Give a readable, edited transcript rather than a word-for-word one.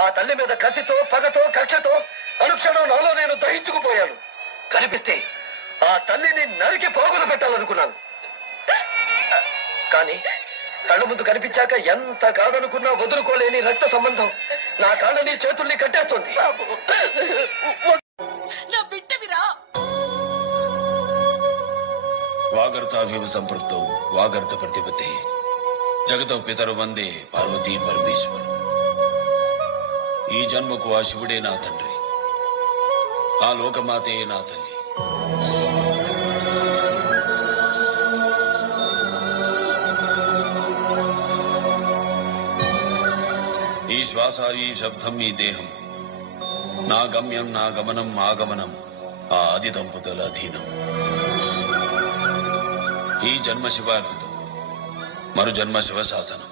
ఆ తల్లి మీద కసితో పగతో కక్షతో అనుక్షణం నాలో నేను దహించుకుపోయాను. కనిపిస్తే ఆ తల్లిని నరికి పోగులు పెట్టాలనుకున్నాను. కానీ కళ్ళ ముందు కనిపించాక ఎంత కాదనుకున్నా వదులుకోలేని రక్త సంబంధం నా కాళ్ళని చేతుల్ని కట్టేస్తుంది. వాగర్తాభివ సంపృక్తో వాగర్త ప్రతిపత్తి జగతో పితరు వందే పార్వతీ పరమేశ్వరు. ఈ జన్మకు ఆ శివుడే నా తండ్రి, ఆ లోకమాతే నా తల్లి. ఈ శ్వాస, ఈ శబ్దం, ఈ దేహం, నా గమ్యం, నా గమనం, ఆగమనం ఆ ఆది దంపతుల అధీనం. ఈ జన్మ శివార్పితం, మరు జన్మ శివ శాసనం.